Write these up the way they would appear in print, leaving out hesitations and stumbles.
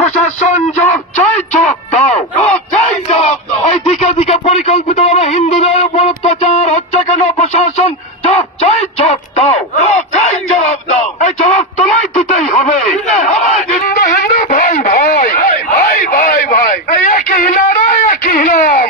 প্রশাসন জবাব চাই, জবাব দাও, জবাব চাই, জবাব দাও। এই দিকে দিকে পরিকল্পিতভাবে হিন্দুদের উপর অত্যাচার হচ্ছে কেন? প্রশাসন জবাব চাই, জবাব দাও, জবাব চাই, জবাব দাও। এই জবাব তোমায় দিতেই হবে। হিন্দু হিন্দু ভাই ভাই ভাই ভাই ভাই, এই একই নারা একই নাম,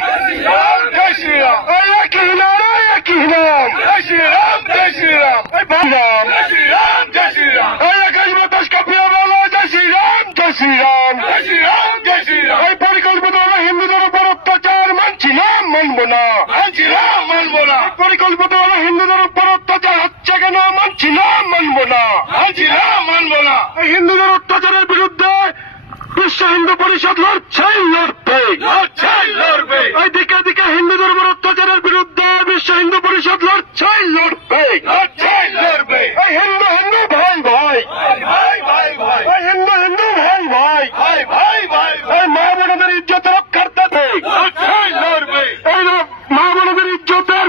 জয় শ্রীরাম। এই একই নারা একই নাম, জয় শ্রীরাম, জয় শ্রীরাম। এই রাম, জয় শ্রীরাম, জয় শ্রীরাম। এই 21 বাতাস কাঁপিয়ে বলো জয় শ্রীরাম, জয় শ্রীরাম, জয় শ্রীরাম, জয় শ্রীরাম। এই পরিকল্পিতভাবে হিন্দুদের উপর অত্যাচার মানছি না, মানবো না, মানছি না, মানবো না। পরিকল্পিতভাবে হিন্দুদের উপর অত্যাচার হচ্ছে কেন? মানছি না, মানবো না, মানছি না, মানবো না। এই হিন্দুদের অত্যাচারের বিরুদ্ধে বিশ্ব হিন্দু পরিষদ লড়ছে, লড়বে, লড়ছে, লড়বে। এই দিকে দিকে হিন্দুদের উপর অত্যাচারের বিরুদ্ধে বিশ্ব হিন্দু পরিষদ লড়ছে, লড়বে, লড়ছে, লড়বে। এই হিন্দু হিন্দু ভাই ভাই ভাই ভাই ভাই, এই হিন্দু হিন্দু ভাই ভাই ভাই ভাই ভাই, এই মা বোনদের ইজ্জত রক্ষার্থে লড়ছে, লড়বে। এই মা বোনদের ইজ্জতের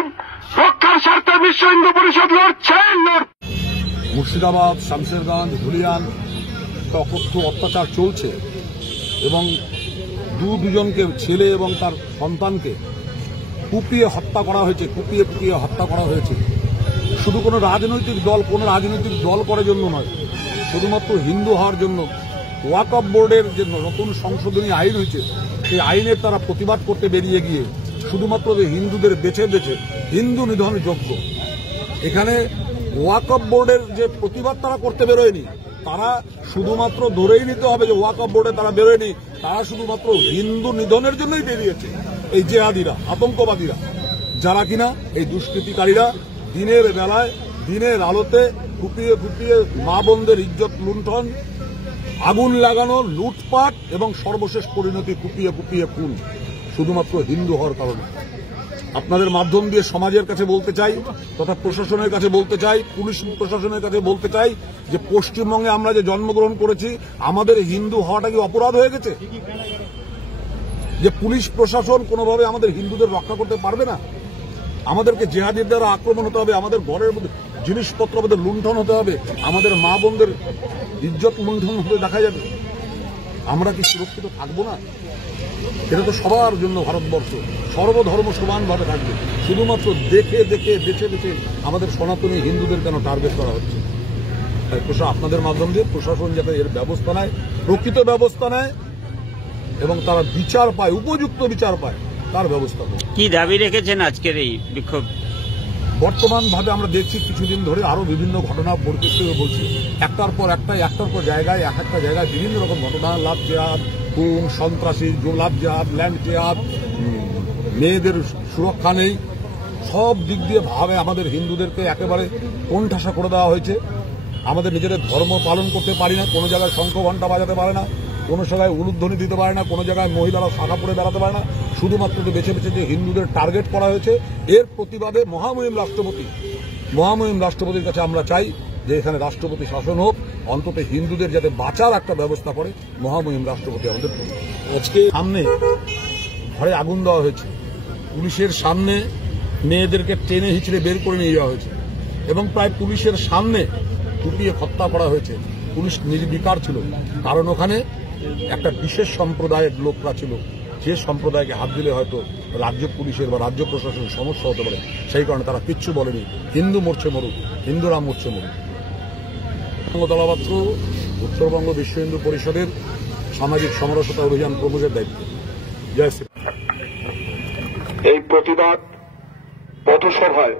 রক্ষার স্বার্থে বিশ্ব হিন্দু পরিষদ লড়ছে, লড়বে। মুর্শিদাবাদ, শামশেরগঞ্জ, ধুলিয়ান অকথ্য অত্যাচার চলছে এবং দুজনকে, ছেলে এবং তার সন্তানকে কুপিয়ে হত্যা করা হয়েছে, কুপিয়ে কুপিয়ে হত্যা করা হয়েছে। শুধু কোনো রাজনৈতিক দল করার জন্য নয়, শুধুমাত্র হিন্দু হওয়ার জন্য। ওয়াকফ বোর্ডের যে নতুন সংশোধনী আইন হয়েছে, সেই আইনের তারা প্রতিবাদ করতে বেরিয়ে গিয়ে শুধুমাত্র হিন্দুদের বেছে বেছে হিন্দু নিধন যোগ্য। এখানে ওয়াকফ বোর্ডের যে প্রতিবাদ তারা করতে বেরোয়নি, তারা শুধুমাত্র ধরেই নিতে হবে যে ওয়াকফ বোর্ডে তারা বেরোয়নি, তারা শুধুমাত্র হিন্দু নিধনের জন্যই বেরিয়েছে। এই জেহাদিরা, আতঙ্কবাদীরা, যারা কিনা এই দুষ্কৃতিকারীরা দিনের বেলায় দিনের আলোতে কুপিয়ে কুপিয়ে মা বোনদের ইজ্জত লুণ্ঠন, আগুন লাগানো, লুটপাট এবং সর্বশেষ পরিণতি কুপিয়ে কুপিয়ে খুন, শুধুমাত্র হিন্দু হওয়ার কারণে। আপনাদের মাধ্যম দিয়ে সমাজের কাছে বলতে চাই, তথা প্রশাসনের কাছে বলতে চাই, পুলিশ প্রশাসনের কাছে বলতে চাই যে পশ্চিমবঙ্গে আমরা যে জন্মগ্রহণ করেছি, আমাদের হিন্দু হওয়াটা কি অপরাধ হয়ে গেছে? যে পুলিশ প্রশাসন কোনোভাবে আমাদের হিন্দুদের রক্ষা করতে পারবে না? আমাদেরকে জেহাদির দ্বারা আক্রমণ হতে হবে, আমাদের ঘরের মধ্যে জিনিসপত্র আমাদের লুণ্ঠন হতে হবে, আমাদের মা বোনদের ইজ্জত লুণ্ঠন হতে দেখা যাবে। আমরা কি সুরক্ষিত থাকবো না? এটা তো সবার জন্য ভারতবর্ষ, সর্বধর্ম সমানভাবে থাকবে। শুধুমাত্র দেখে দেখে বেছে বেছে আমাদের সনাতনী হিন্দুদের কেন টার্গেট করা হচ্ছে? তাই আপনাদের মাধ্যম দিয়ে প্রশাসন যাতে এর ব্যবস্থা নেয়, প্রকৃত ব্যবস্থা নেয় এবং তারা বিচার পায়, উপযুক্ত বিচার পায়, তার ব্যবস্থা করে। কি দাবি রেখেছেন আজকের এই বিক্ষোভ? বর্তমানভাবে আমরা দেখছি কিছুদিন ধরে আরো বিভিন্ন ঘটনা পরিপ্রেক্ষিতে বলছি, একটার পর জায়গায় এক একটা জায়গায় বিভিন্ন রকম ঘটনা, লাভ জেহাদ, খুন, সন্ত্রাসী, লাভ জেহাদ, ল্যান্ড জেহাদ, মেয়েদের সুরক্ষা নেই, সব দিক দিয়ে ভাবে আমাদের হিন্দুদেরকে একেবারে কোণঠাসা করে দেওয়া হয়েছে। আমাদের নিজেদের ধর্ম পালন করতে পারি না, কোনো জায়গায় শঙ্খ ঘণ্টা বাজাতে পারে না, কোনো জায়গায় উলুধ্বনি দিতে পারে না, কোনো জায়গায় মহিলারা শাখা পরে বেড়াতে পারে না, শুধুমাত্র যে বেছে বেছে যে হিন্দুদের টার্গেট করা হয়েছে। এর প্রতিবাদে মহামহিম রাষ্ট্রপতির কাছে আমরা চাই যে এখানে রাষ্ট্রপতি শাসন হোক, অন্তত হিন্দুদের যাতে বাঁচার একটা ব্যবস্থা করে মহামহিম রাষ্ট্রপতি আমাদের। আজকে সামনে ঘরে আগুন দেওয়া হয়েছে, পুলিশের সামনে মেয়েদেরকে টেনে হিচড়ে বের করে নিয়ে যাওয়া হয়েছে এবং প্রায় পুলিশের সামনে কুপিয়ে হত্যা করা হয়েছে। পুলিশ নির্বিকার ছিল, কারণ ওখানে একটা বিশেষ সম্প্রদায়ের লোকরা ছিল, যে সম্প্রদায়কে হাত দিলে হয়তো রাজ্য পুলিশের বা রাজ্য প্রশাসনের সমস্যা হতে পারে, সেই কারণে তারা কিচ্ছু বলেনি। হিন্দু মরছে মরুক, হিন্দুরা মরছে মরুক। দলপাত্র উত্তরবঙ্গ বিশ্ব হিন্দু পরিষদের সামাজিক সমরসতা অভিযান প্রমুখের দায়িত্ব। জয় শ্রী। এই প্রতিবাদ পথসভায়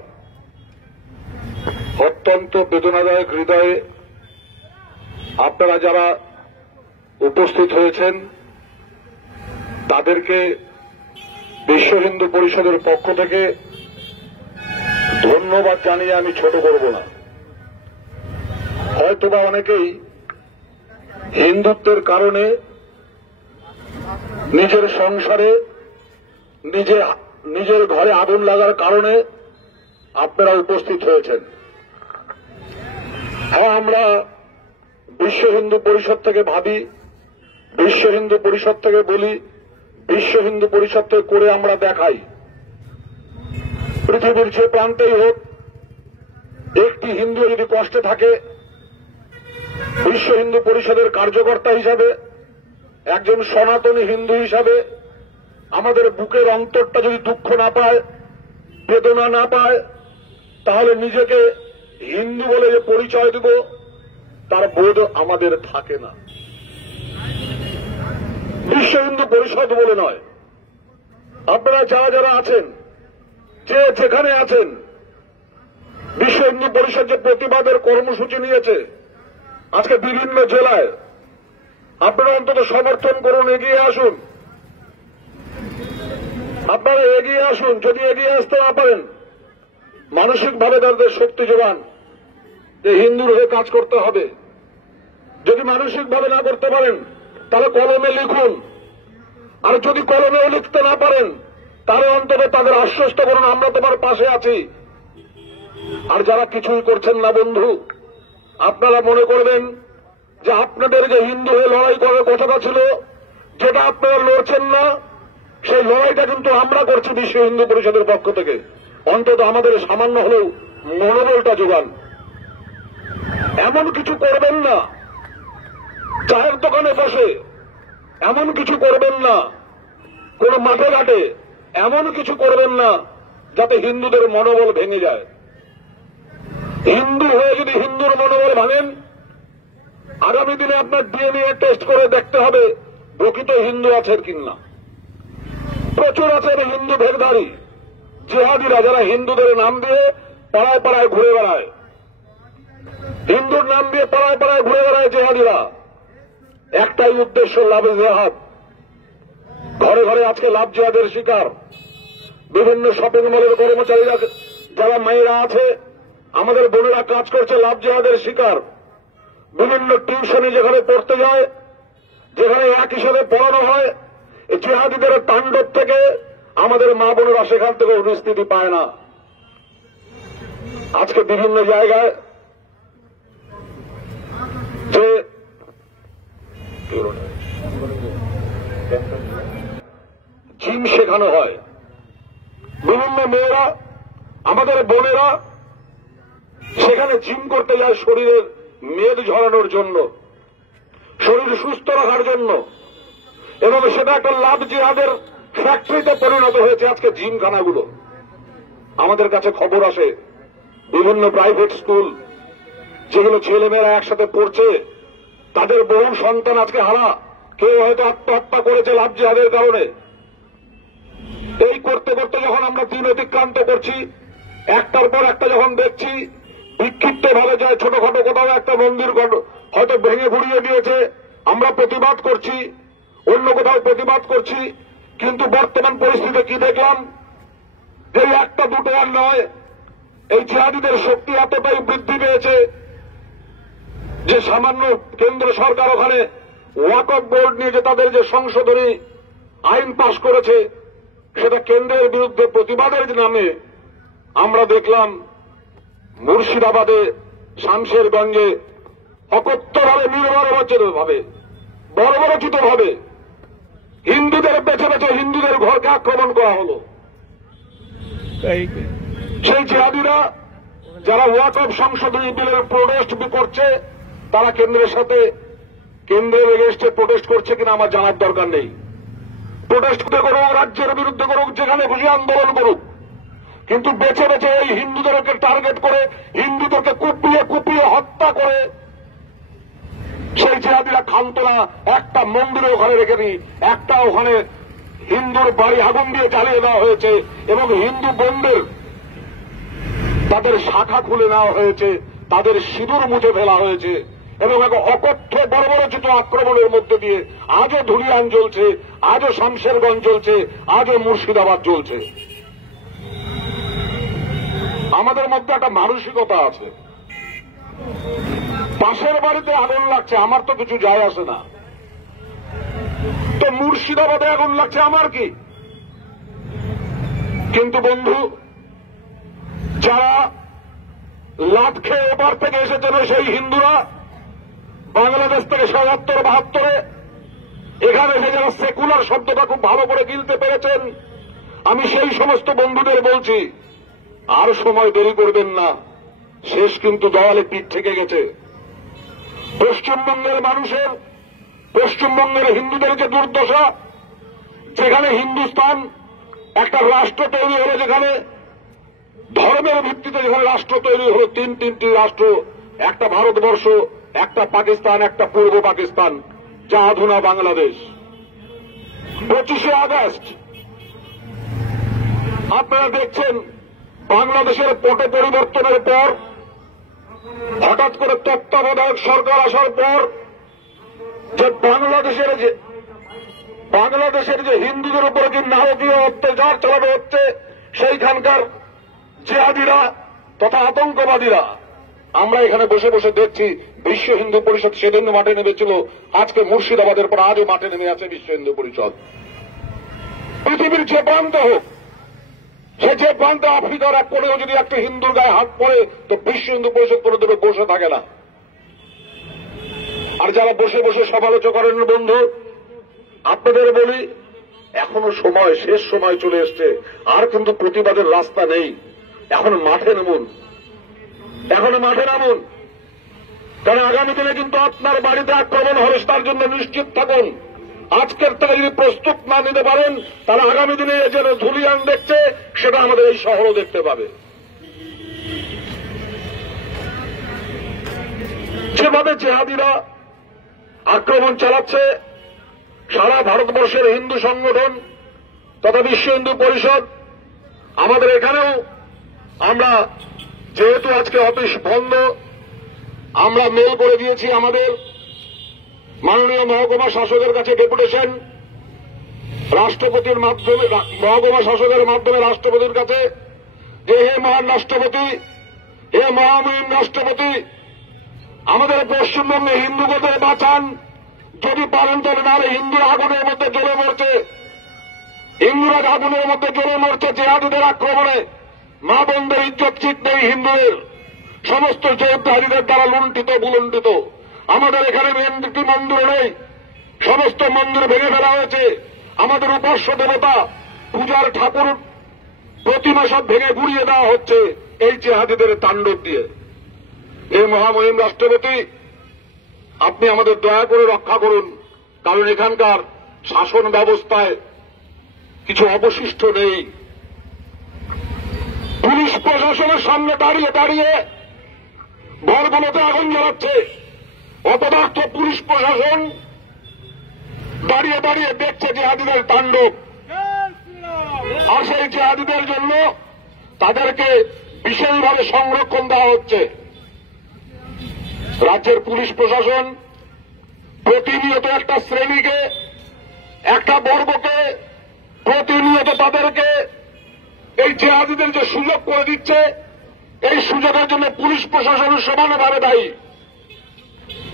অত্যন্ত বেদনাদায়ক হৃদয়ে আপনারা যারা উপস্থিত হয়েছেন তাদেরকে বিশ্ব হিন্দু পরিষদের পক্ষ থেকে ধন্যবাদ জানিয়ে আমি ছোট করব না। হয়তোবা অনেকেই হিন্দুত্বের কারণে নিজের সংসারে নিজের ঘরে আগুন লাগার কারণে আপনারা উপস্থিত হয়েছেন। হ্যাঁ, আমরা বিশ্ব হিন্দু পরিষদ থেকে ভাবি, বিশ্ব হিন্দু পরিষদ থেকে বলি, বিশ্ব হিন্দু পরিষদ থেকে করে আমরা দেখাই। পৃথিবীর যে প্রান্তেই হোক, একটি হিন্দু যদি কষ্টে থাকে, বিশ্ব হিন্দু পরিষদের কার্যকর্তা হিসাবে একজন সনাতনী হিন্দু হিসাবে আমাদের বুকের অন্তরটা যদি দুঃখ না পায়, বেদনা না পায়, তাহলে নিজেকে হিন্দু বলে যে পরিচয় দেব তার বোধ আমাদের থাকে না। বিশ্ব হিন্দু পরিষদ বলে নয়, আপনারা যারা যারা আছেন, যে যেখানে আছেন, বিশ্ব হিন্দু পরিষদ যে প্রতিবাদের কর্মসূচি নিয়েছে আজকে বিভিন্ন জেলায়, আপনারা অন্তত সমর্থন করুন, এগিয়ে আসুন। আপনারা এগিয়ে আসুন। যদি এগিয়ে আসতে না পারেন, মানসিকভাবে তাদের শক্তি যোগান যে হিন্দুর হয়ে কাজ করতে হবে। যদি মানসিকভাবে না করতে পারেন তাহলে কলমে লিখুন, আর যদি কলমেও লিখতে না পারেন তাহলে অন্তত তাদের আশ্বস্ত করুন, আমরা তোমার পাশে আছি। আর যারা কিছুই করছেন না বন্ধু, আপনারা মনে করবেন যে আপনাদের যে হিন্দু হয়ে লড়াই করার কথাটা ছিল, যেটা আপনারা লড়ছেন না, সেই লড়াইটা কিন্তু আমরা করছি বিশ্ব হিন্দু পরিষদের পক্ষ থেকে। অন্তত আমাদের সামান্য হলেও মনোবলটা যোগান। এমন কিছু করবেন না চায়ের দোকানে বসে, এমন কিছু করবেন না কোন মাঠে ঘাটে, এমন কিছু করবেন না যাতে হিন্দুদের মনোবল ভেঙে যায়। হিন্দু হয়ে যদি হিন্দুর মনোবল ভাঙেন, আগামী দিনে আপনার ডিএনএ টেস্ট করে দেখতে হবে প্রকৃত হিন্দু আছেন কিনা। প্রচুর আছেন হিন্দু ভেদধারী জিহাদিরা, যারা হিন্দুদের নাম দিয়ে পাড়ায় পাড়ায় ঘুরে বেড়ায়, হিন্দুর নাম দিয়ে পাড়ায় পাড়ায় ঘুরে বেড়ায় জিহাদিরা। একটাই উদ্দেশ্য, লাভে জেহাদ। ঘরে ঘরে আজকে লাভ জেহাদের শিকার। বিভিন্ন শপিং মলের কর্মচারীরা, যারা মেয়েরা আছে, আমাদের বোনেরা কাজ করছে, লাভ জেহাদের শিকার। বিভিন্ন টিউশনে যেখানে পড়তে যায়, যেখানে এক হিসেবে পড়ানো হয়, এই জিহাদিদের তাণ্ডব থেকে আমাদের মা বোনেরা সেখান থেকে নিষ্কৃতি পায় না। আজকে বিভিন্ন জায়গায় যে জিম শেখানো হয়, বিভিন্ন মেয়েরা, আমাদের বোনেরা সেখানে জিম করতে যায় শরীরের মেদ ঝরানোর জন্য, শরীর সুস্থ রাখার জন্য, এবং সেটা একটা লাভ জিহাদের ফ্যাক্টরিতে পরিণত হয়েছে আজকে জিমখানাগুলো। আমাদের কাছে খবর আসে বিভিন্ন প্রাইভেট স্কুল, যেগুলো ছেলেমেয়েরা একসাথে পড়ছে, তাদের বহু সন্তান আজকে হারা। কেউ হয়তো আত্মহত্যা করেছে লাভ জিহাদের কারণে। এই করতে করতে যখন আমরা দিন অতিক্রান্ত করছি, একটার পর একটা যখন দেখছি বিক্ষিপ্ত ভাবে যায়, ছোটখাটো কোথাও একটা মন্দির হয়তো ভেঙে ঘুরিয়ে দিয়েছে, আমরা প্রতিবাদ করছি, অন্য কোথাও প্রতিবাদ করছি। কিন্তু বর্তমান পরিস্থিতিতে কি দেখলাম, যে একটা দুটো আর নয়, এই জিহাদিদের শক্তি এতটাই বৃদ্ধি পেয়েছে যে সামান্য কেন্দ্র সরকার ওখানে ওয়াকফ বোর্ড নিয়ে যে তাদের যে সংশোধনী আইন পাশ করেছে, সেটা কেন্দ্রের বিরুদ্ধে প্রতিবাদের নামে আমরা দেখলাম মুর্শিদাবাদে, শামশেরগঞ্জে অকথ্যভাবে, নির্বাচনভাবে, বর্বরচিতভাবে হিন্দুদের বেছে বেছে হিন্দুদের ঘরকে আক্রমণ করা হল। সেই জিহাদিরা যারা ওয়াকফ সংশোধনী বিলের প্রোটেস্ট করছে, তারা কেন্দ্রের সাথে, কেন্দ্রের এগেইনস্টে প্রোটেস্ট করছে কিনা আমার জানার দরকার নেই। প্রোটেস্ট করুক, রাজ্যের বিরুদ্ধে করুক, যেখানে খুশি আন্দোলন করুক, কিন্তু বেছে বেছে এই হিন্দুদেরকে টার্গেট করে, হিন্দুদেরকে কুপিয়ে কুপিয়ে হত্যা করে সেই জিহাদিরা ক্ষান্ত না। একটা মন্দিরে ওখানে রেখে দিই, একটা ওখানে হিন্দুর বাড়ি আগুন দিয়ে জ্বালিয়ে দেওয়া হয়েছে, এবং হিন্দু বোনদের তাদের শাখা খুলে নেওয়া হয়েছে, তাদের সিঁদুর মুছে ফেলা হয়েছে, এবং এক অকথ্য বর্বরচিত আক্রমণের মধ্যে দিয়ে আজও ধুলিয়ান জ্বলছে, আজও শামশেরগঞ্জ জ্বলছে, আজও মুর্শিদাবাদ জ্বলছে। আমাদের মধ্যে একটা মানসিকতা আছে, পাশের বাড়িতে আগুন লাগছে, আমার তো কিছু যায় আসে না, তো মুর্শিদাবাদে আগুন লাগছে আমার কি। কিন্তু বন্ধু, যারা লাভ খেয়ে এবার থেকে এসেছিল সেই হিন্দুরা, বাংলাদেশ থেকে ৭৭-৭২ এখানে এসে যারা সেকুলার শব্দটা খুব ভালো করে গিলতে পেরেছেন, আমি সেই সমস্ত বন্ধুদের বলছি, আর সময় দেরি করবেন না, শেষ কিন্তু দেওয়ালে পিঠ থেকে গেছে। পশ্চিমবঙ্গের মানুষের পশ্চিমবঙ্গের হিন্দুদের যে দুর্দশা, যেখানে হিন্দুস্তান একটা রাষ্ট্র তৈরি হলো, যেখানে ধর্মের ভিত্তিতে যেখানে রাষ্ট্র তৈরি হলো, তিনটি রাষ্ট্র, একটা ভারতবর্ষ, একটা পাকিস্তান, একটা পূর্ব পাকিস্তান, যা আধুনা বাংলাদেশ। 25শে আগস্ট আপনারা দেখছেন বাংলাদেশের পট পরিবর্তনের পর, হঠাৎ করে তত্ত্বাবধায়ক সরকার আসার পর, যে বাংলাদেশের যে হিন্দুদের উপরে যে নারকীয় অত্যাচার চালানো হচ্ছে, সেইখানকার জিহাদিরা তথা আতঙ্কবাদীরা, আমরা এখানে বসে বসে দেখছি। বিশ্ব হিন্দু পরিষদ সেদিন মাঠে নেমেছিল, আজকে মুর্শিদাবাদের পর আজও মাঠে নেমে আছে বিশ্ব হিন্দু পরিষদ। পৃথিবীর যে প্রান্তে হোক, সে যে প্রান্তে আফ্রিকার এক কোণেও যদি একটা হিন্দুর গায়ে হাত পড়ে, তো বিশ্ব হিন্দু পরিষদ কোনো দেবে বসে থাকে না। আর যারা বসে বসে সমালোচনা করেন বন্ধু, আপনাদের বলি, এখনো সময়, শেষ সময় চলে এসছে। আর কিন্তু প্রতিবাদের রাস্তা নেই। এখন মাঠে নামুন, কারণ আগামী দিনে কিন্তু আপনার বাড়িতে আক্রমণ হবে, তার জন্য নিশ্চিত থাকুন। আজকের থেকে যদি প্রস্তুত না নিতে পারেন, তাহলে আগামী দিনে যে ধুলিয়ান দেখছে, সেটা আমাদের এই শহরও দেখতে পাবে। যেভাবে জেহাদিরা আক্রমণ চালাচ্ছে, সারা ভারতবর্ষের হিন্দু সংগঠন তথা বিশ্ব হিন্দু পরিষদ, আমাদের এখানেও, আমরা যেহেতু আজকে অফিস বন্ধ, আমরা মেল করে দিয়েছি আমাদের মাননীয় মহকুমা শাসকের কাছে ডেপুটেশন, রাষ্ট্রপতির মাধ্যমে, মহকুমা শাসকের মাধ্যমে রাষ্ট্রপতির কাছে, যে হে মহান রাষ্ট্রপতি, হে মহামহিম রাষ্ট্রপতি, আমাদের পশ্চিমবঙ্গে হিন্দুদের বাঁচান। যদি পারেন তাহলে, নাহলে হিন্দুরা আগুনের মধ্যে জ্বলে মরছে, জেহাদিদের আক্রমণে। মা বোনদের ইজ্জত ঠিক নেই, হিন্দুদের সমস্ত জেহাদিদের দ্বারা লুণ্ঠিত বুলুণ্ঠিত। আমাদের এখানে একটি মন্দির নেই, সমস্ত মন্দির ভেঙে ফেলা হয়েছে। আমাদের উপাস্য দেবতা, পূজার ঠাকুর, প্রতিমা সব ভেঙে গুড়িয়ে দেওয়া হচ্ছে এই জেহাদিদের তাণ্ডব দিয়ে। এই মহামহিম রাষ্ট্রপতি, আপনি আমাদের দয়া করে রক্ষা করুন, কারণ এখানকার শাসন ব্যবস্থায় কিছু অবশিষ্ট নেই। পুলিশ প্রশাসনের সামনে দাঁড়িয়ে দাঁড়িয়ে ঘরগুলোতে আগুন জ্বালাচ্ছে। অপদার্থ পুলিশ প্রশাসন দাঁড়িয়ে দাঁড়িয়ে দেখছে জেহাদিদের তাণ্ডব। আর সেই জেহাদিদের জন্য তাদেরকে বিশেষভাবে সংরক্ষণ দেওয়া হচ্ছে। রাজ্যের পুলিশ প্রশাসন প্রতিনিয়ত একটা শ্রেণীকে, একটা বর্গকে, প্রতিনিয়ত তাদেরকে এই জেহাদিদের যে সুযোগ করে দিচ্ছে, এই সুযোগের জন্য পুলিশ প্রশাসন সমানভাবে দায়ী।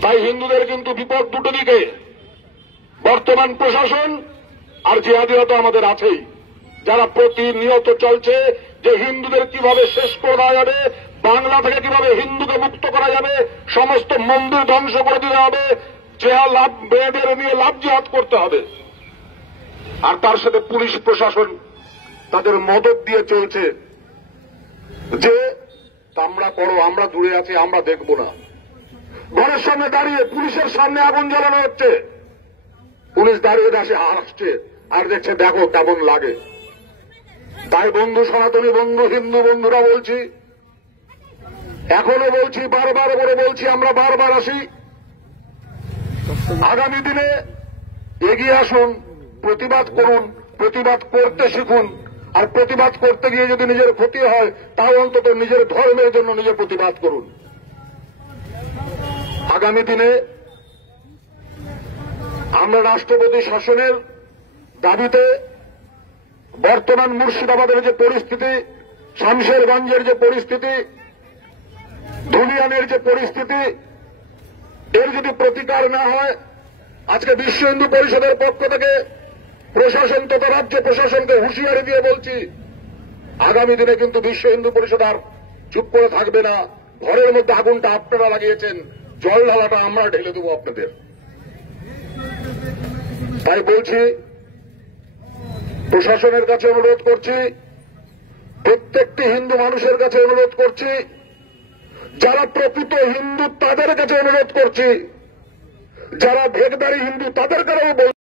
তাই হিন্দুদের কিন্তু বিপদ দুটো দিকে, বর্তমান প্রশাসন আর জেহাদিরা তো আমাদের আছেই, যারা প্রতিনিয়ত চলছে যে হিন্দুদের কিভাবে শেষ করে দেওয়া যাবে, বাংলা থেকে কিভাবে হিন্দুকে মুক্ত করা যাবে, সমস্ত মন্দির ধ্বংস করে দিতে হবে, মেয়েদের নিয়ে লাভ জিহাদ করতে হবে। আর তার সাথে পুলিশ প্রশাসন তাদের মদত দিয়ে চলছে যে তোমরা করো, আমরা দূরে আছি, আমরা দেখব না। ঘরের সামনে দাঁড়িয়ে পুলিশের সামনে আগুন জ্বালানো হচ্ছে, পুলিশ দাঁড়িয়ে আসে হাসছে আর দেখছে, দেখো কেমন লাগে। তাই বন্ধু, সনাতনী বন্ধু, হিন্দু বন্ধুরা বলছি, এখনো বলছি, বারবার করে বলছি, আমরা বারবার আসি, আগামী দিনে এগিয়ে আসুন, প্রতিবাদ করুন, প্রতিবাদ করতে শিখুন। আর প্রতিবাদ করতে গিয়ে যদি নিজের ক্ষতি হয়, তাও অন্তত নিজের ধর্মের জন্য নিজে প্রতিবাদ করুন। আগামী দিনে আমরা রাষ্ট্রপতি শাসনের দাবিতে বর্তমান মুর্শিদাবাদের যে পরিস্থিতি, শামশেরগঞ্জের যে পরিস্থিতি, ধুলিয়ানের যে পরিস্থিতি, এর যদি প্রতিকার না হয়, আজকে বিশ্ব হিন্দু পরিষদের পক্ষ থেকে প্রশাসন তথা রাজ্য প্রশাসনকে হুঁশিয়ারি দিয়ে বলছি, আগামী দিনে কিন্তু বিশ্ব হিন্দু পরিষদ আর চুপ করে থাকবে না। ঘরের মধ্যে আগুনটা আপনারা লাগিয়েছেন, জল ঢালাটা আমরা ঢেলে দেবো আপনাদের। তাই বলছি, প্রশাসনের কাছে অনুরোধ করছি, প্রত্যেকটি হিন্দু মানুষের কাছে অনুরোধ করছি, যারা প্রকৃত হিন্দু তাদের কাছে অনুরোধ করছি, যারা ভেগদারি হিন্দু তাদের কারণে